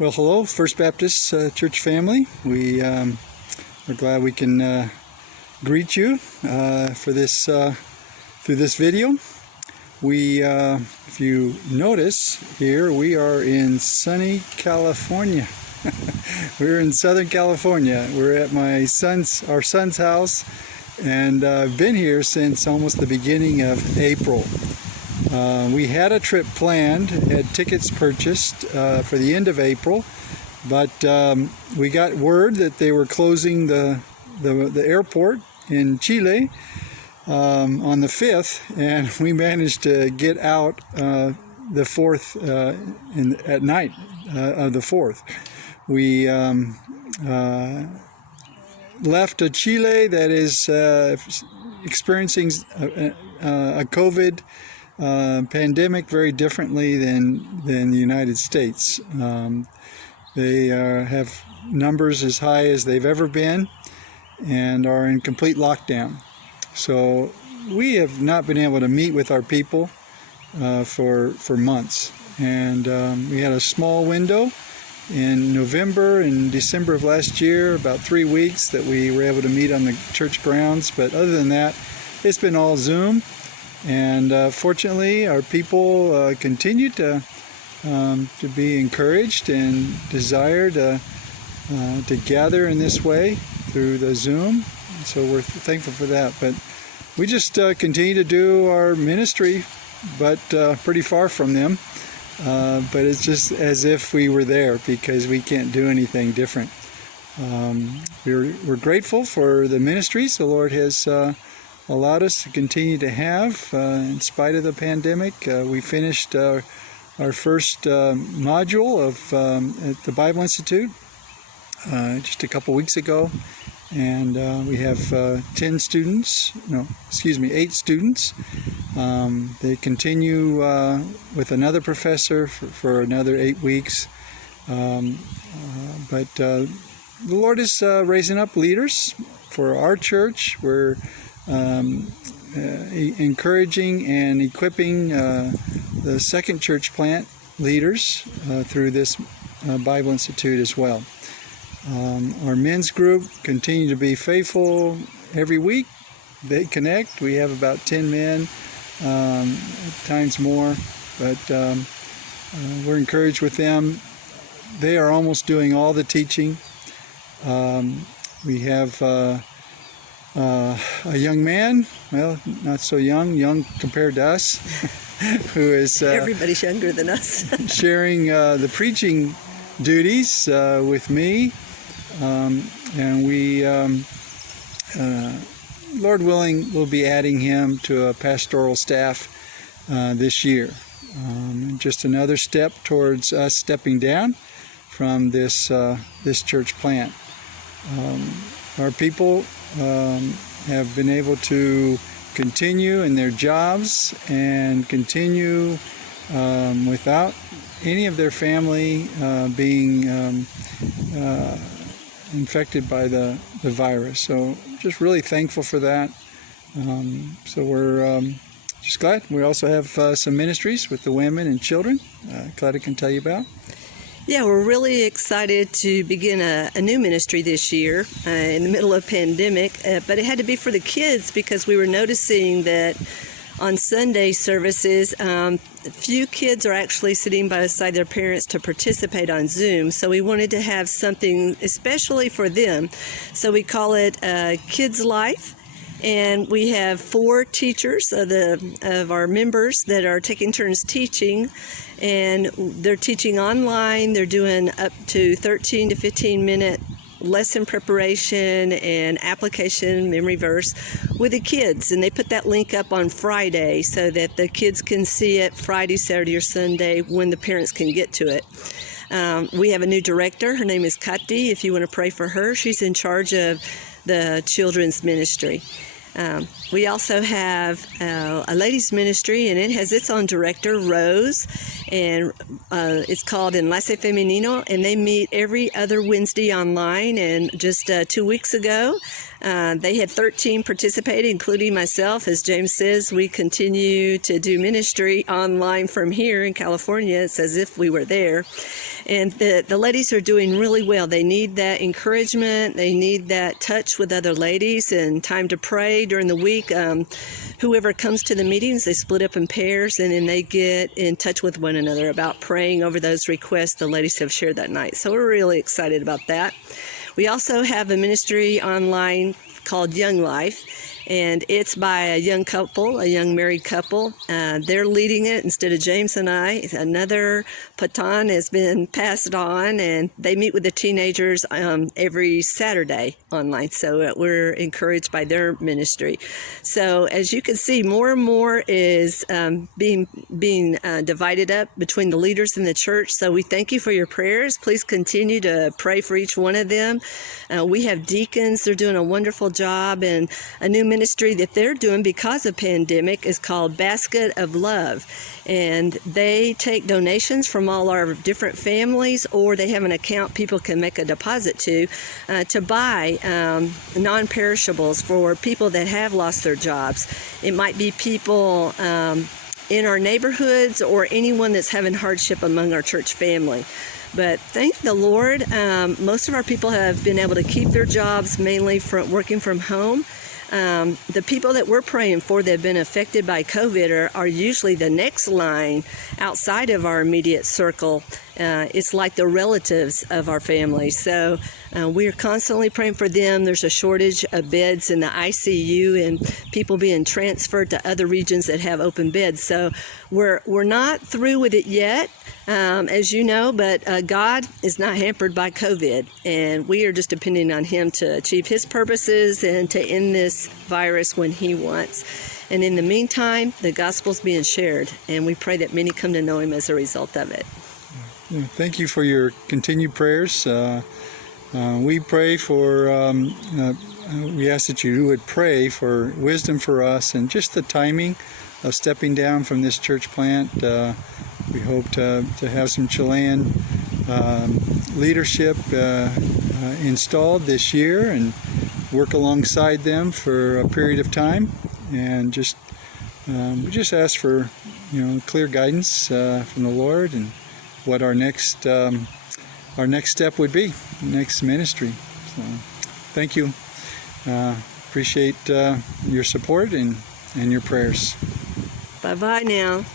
Well, hello, First Baptist Church family. We're glad we can greet you for this through this video. If you notice here, we are in sunny California. We're in Southern California. We're at our son's house, and I've been here since almost the beginning of April. We had a trip planned, had tickets purchased for the end of April, but we got word that they were closing the airport in Chile on the 5th, and we managed to get out the 4th at night of the 4th. We left a Chile that is experiencing a COVID pandemic very differently than the United States. They have numbers as high as they've ever been and are in complete lockdown. So we have not been able to meet with our people for months. And we had a small window in November and December of last year, about 3 weeks, that we were able to meet on the church grounds. But other than that, it's been all Zoom. And fortunately, our people continue to be encouraged and desire to gather in this way through the Zoom. So we're thankful for that. But we just continue to do our ministry, but pretty far from them. But it's just as if we were there, because we can't do anything different. We're grateful for the ministries the Lord has allowed us to continue to have in spite of the pandemic. We finished our first module at the Bible Institute just a couple weeks ago, and we have 8 students. They continue with another professor for another 8 weeks, but the Lord is raising up leaders for our church. We're encouraging and equipping the second church plant leaders through this Bible Institute as well. Our men's group continue to be faithful every week. They connect. We have about 10 men, at times more, but we're encouraged with them. They are almost doing all the teaching. We have a young man, well, not so young compared to us, who is everybody's younger than us, sharing the preaching duties with me, and we, Lord willing, will be adding him to a pastoral staff this year. Just another step towards us stepping down from this church plant. Our people have been able to continue in their jobs and continue without any of their family being infected by the virus. So just really thankful for that. So we're just glad. We also have some ministries with the women and children. Glad I can tell you about. Yeah, we're really excited to begin a new ministry this year in the middle of pandemic, but it had to be for the kids, because we were noticing that on Sunday services, few kids are actually sitting beside their parents to participate on Zoom. So we wanted to have something especially for them. So we call it Kids Life. And we have 4 teachers of our members that are taking turns teaching, and they're teaching online. They're doing up to 13 to 15 minute lesson preparation and application memory verse with the kids, and they put that link up on Friday so that the kids can see it Friday, Saturday, or Sunday when the parents can get to it. We have a new director. Her name is Kati. If you want to pray for her, she's in charge of the children's ministry. We also have a ladies ministry, and it has its own director, Rose, and it's called Enlace Femenino, and they meet every other Wednesday online. And just 2 weeks ago, they had 13 participate, including myself. As James says, we continue to do ministry online from here in California. It's as if we were there. And the ladies are doing really well. They need that encouragement. They need that touch with other ladies and time to pray during the week. Whoever comes to the meetings, they split up in pairs, and then they get in touch with one another about praying over those requests the ladies have shared that night. So we're really excited about that. We also have a ministry online called Young Life, and it's by a young couple, a young married couple. They're leading it instead of James and I. Another baton has been passed on, and they meet with the teenagers every Saturday online. So we're encouraged by their ministry. So as you can see, more and more is being divided up between the leaders in the church. So we thank you for your prayers. Please continue to pray for each one of them. We have deacons. They're doing a wonderful job, and a new ministry that they're doing because of pandemic is called Basket of Love, and they take donations from all our different families, or they have an account people can make a deposit to buy non-perishables for people that have lost their jobs. It might be people in our neighborhoods or anyone that's having hardship among our church family. But thank the Lord, most of our people have been able to keep their jobs, mainly from working from home. The people that we're praying for that have been affected by COVID are usually the next line outside of our immediate circle. It's like the relatives of our family. So we are constantly praying for them. There's a shortage of beds in the ICU and people being transferred to other regions that have open beds. So we're not through with it yet, as you know, but God is not hampered by COVID, and we are just depending on Him to achieve His purposes and to end this virus when He wants. And in the meantime, the gospel's being shared, and we pray that many come to know Him as a result of it. Thank you for your continued prayers. We pray for, we ask that you would pray for wisdom for us and just the timing of stepping down from this church plant. We hope to have some Chilean leadership installed this year and work alongside them for a period of time. And just we just ask for clear guidance from the Lord and what our next step would be, next ministry. So, thank you. Appreciate your support and your prayers. Bye-bye now.